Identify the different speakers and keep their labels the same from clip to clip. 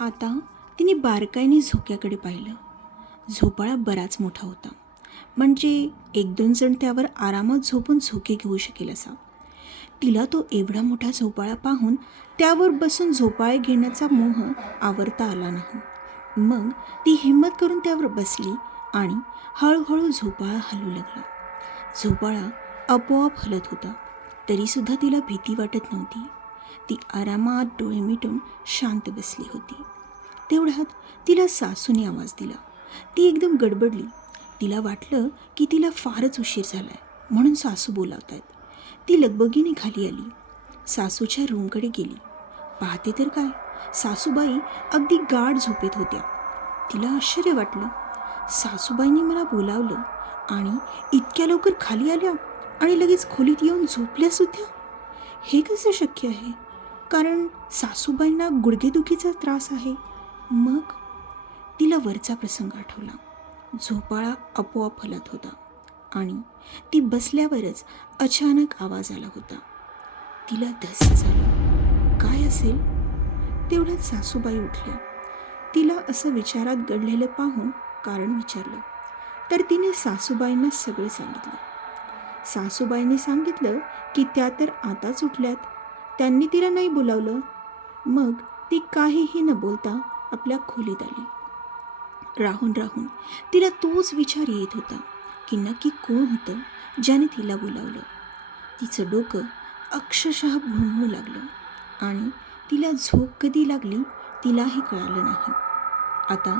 Speaker 1: आता तिने बारकाईने झोक्याकडे पाहिलं. झोपाळा बराच मोठा होता. म्हणजे एक दोन जण त्यावर आरामात झोपून झोके घेऊ शकेल असा. तिला तो एवढा मोठा झोपाळा पाहून त्यावर बसून झोपाळे घेण्याचा मोह आवरता आला नाही. मग ती हिंमत करून त्यावर बसली आणि हळूहळू झोपाळा हलू लागला. झोपाळा आपोआप हलत होता. तरीसुद्धा तिला भीती वाटत नव्हती. ती आरामात डोळे मिटून शांत बसली होती. तेवढ्यात तिला सासूने आवाज दिला. ती एकदम गडबडली. तिला वाटलं की तिला फारच उशीर झाला आहे म्हणून सासू बोलावत आहेत ती लगबगीने खाली आली. सासूच्या रूमकडे गेली. पाहते तर काय? सासूबाई अगदी गाढ झोपेत होत्या. तिला आश्चर्य वाटलं. सासूबाईंनी मला बोलावलं आणि इतक्या लवकर खाली आल्या आणि लगेच खोलीत येऊन झोपल्यासुद्धा हे कसं शक्य आहे? कारण सासूबाईंना गुडघेदुखीचा त्रास आहे. मग तिला वरचा प्रसंग आठवला. झोपाळा आपोआप हलत होता आणि ती बसल्यावरच अचानक आवाज आला होता. तिला धस झालं. काय असेल? तेवढ्यात सासूबाई उठल्या. तिला असं विचारात घडलेलं पाहून कारण विचारलं. तर तिने सासूबाईंना सगळं सांगितलं. सासूबाईंनी सांगितलं की त्या तर आताच उठल्यात. त्यांनी तिला नाही बोलावलं. मग ती काहीही न बोलता आपल्या खोलीत आली. राहून राहून तिला तोच विचार येत होता की नक्की कोण होतं ज्याने तिला बोलावलं. तिचं डोकं अक्षरशः भुणभुणू लागलं आणि तिला झोप कधी लागली तिलाही कळालं नाही. आता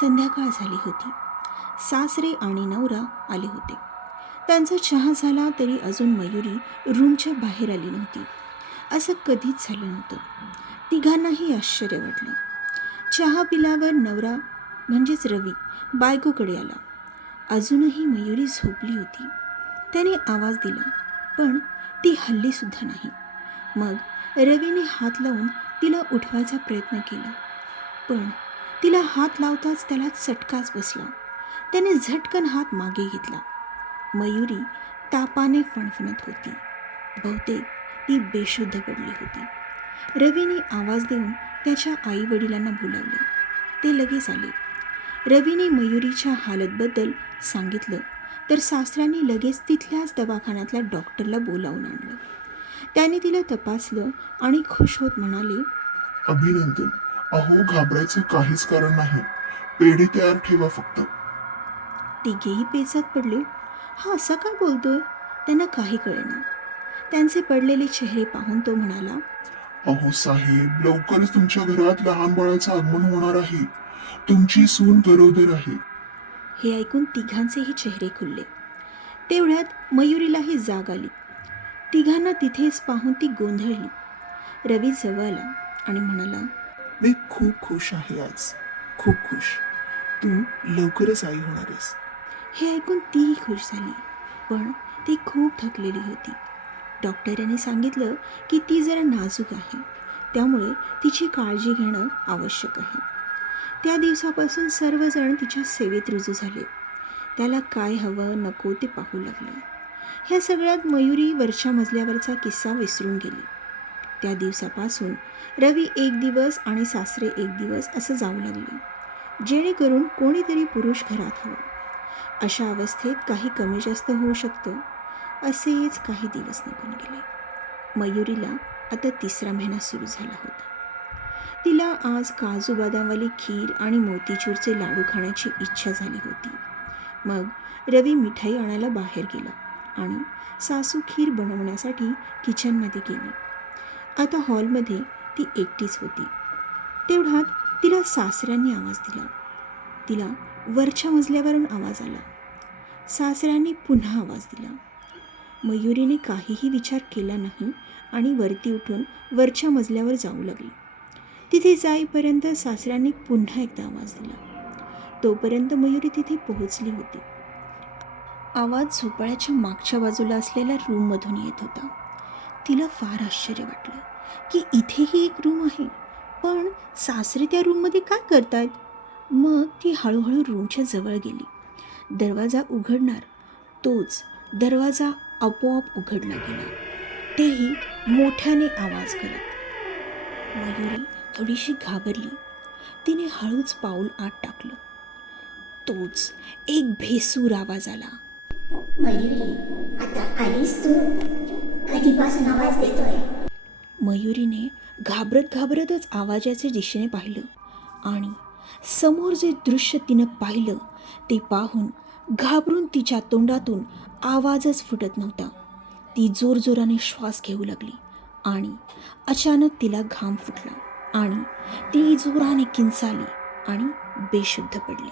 Speaker 1: संध्याकाळ झाली होती. सासरे आणि नवरा आले होते. त्यांचा चहा झाला तरी अजून मयुरी रूमच्या बाहेर आली नव्हती. असं कधीच झालं नव्हतं. तिघांनाही आश्चर्य वाटलं. चहा पिल्यावर नवरा म्हणजेच रवी बायकोकडे आला. अजूनही मयुरी झोपली होती. त्याने आवाज दिला पण ती हल्लीसुद्धा नाही. मग रवीने हात लावून तिला उठवायचा प्रयत्न केला. पण तिला हात लावताच त्याला चटकाच बसला. त्याने झटकन हात मागे घेतला. मयुरी तापाने फणफणत होती. बहुतेक ती बेशुद्ध पडली होती. रवीने आवाज देऊन त्याच्या आई वडिलांना बोलावले. ते लगेच आले. रवीने मयुरीच्या हालतबद्दल सांगितलं तर सासऱ्यांनी लगेच तिथल्याच दवाखान्यातल्या डॉक्टरला बोलावून आणलं. त्याने तिला तपासलं आणि खुश होत म्हणाले
Speaker 2: अभिनंदन. अहो घाबरायचं काहीच कारण नाही. पेढी तयार ठेवा फक्त.
Speaker 1: तिघेही पेचात पडले. हा असा काय बोलतोय? त्यांना काही कळेना. त्यांचे पडलेले चेहरे पाहून तो म्हणाला
Speaker 2: अहो साहेब लवकरच तुमच्या घरात लहान बाळाचं आगमन होणार आहे. तुमची सून गरोदर आहे.
Speaker 1: हे ऐकून तिघांचेही चेहरे खुलले. तेवढ्यात मयुरीलाही जाग आली. तिघांना तिथेच पाहून ती गोंधळली. रवी जवळ आला आणि म्हणाला
Speaker 2: मी खूप खुश आहे आज. खूप खुश. तू लवकरच आई होणार आहेस.
Speaker 1: हे ऐकून तीही खुश झाली पण ती खूप थकलेली होती. डॉक्टरांनी सांगितलं की ती जरा नाजूक आहे. त्यामुळे तिची काळजी घेणं आवश्यक आहे. त्या दिवसापासून सर्वजण तिच्या सेवेत रुजू झाले. त्याला काय हवं नको ते पाहू लागलं. ह्या सगळ्यात मयुरी वरच्या मजल्यावरचा किस्सा विसरून गेली. त्या दिवसापासून रवी एक दिवस आणि सासरे एक दिवस असं जाऊ लागले जेणेकरून कोणीतरी पुरुष घरात हवा. अशा अवस्थेत काही कमी जास्त होऊ शकतं. असेच काही दिवस निघून गेले. मयुरीला आता तिसरा महिना सुरू झाला होता. तिला आज काजू बदामवाली खीर आणि मोतीचूरचे लाडू खाण्याची इच्छा झाली होती. मग रवी मिठाई आणायला बाहेर गेला आणि सासू खीर बनवण्यासाठी किचनमध्ये गेली. आता हॉलमध्ये ती एकटीच होती. तेवढ्यात तिला सासऱ्यांनी आवाज दिला. तिला वरच्या मजल्यावरून आवाज आला. सासऱ्यांनी पुन्हा आवाज दिला. मयुरीने काहीही विचार केला नाही आणि वरती उठून वरच्या मजल्यावर जाऊ लागली. तिथे जाईपर्यंत सासऱ्यांनी पुन्हा एकदा आवाज दिला. तोपर्यंत मयुरी तिथे पोहोचली होती. आवाज झोपाळ्याच्या मागच्या बाजूला असलेल्या रूममधून येत होता. तिला फार आश्चर्य वाटलं की इथेही एक रूम आहे. पण सासरे त्या रूममध्ये काय करतायत? मग ती हळूहळू रूमच्या जवळ गेली. दरवाजा उघडणार तोच दरवाजा आपोआप उघडला गेला तेही मोठ्याने आवाज करत. मयुरी थोडीशी घाबरली. तिने हळूच पाऊल आत टाकलं. तोच एक भेसूर आवाज आला.
Speaker 3: मयुरी आता आलीस तू? कधीपासून आवाज देतोय?
Speaker 1: मयुरीने घाबरत घाबरतच आवाजाच्या दिशेने पाहिलं. आणि समोर जे दृश्य तिनं पाहिलं ते पाहून घाबरून तिच्या तोंडातून आवाजच फुटत नव्हता. ती जोरजोराने श्वास घेऊ लागली आणि अचानक तिला घाम फुटला आणि ती जोराने किंचाली आणि बेशुद्ध पडली.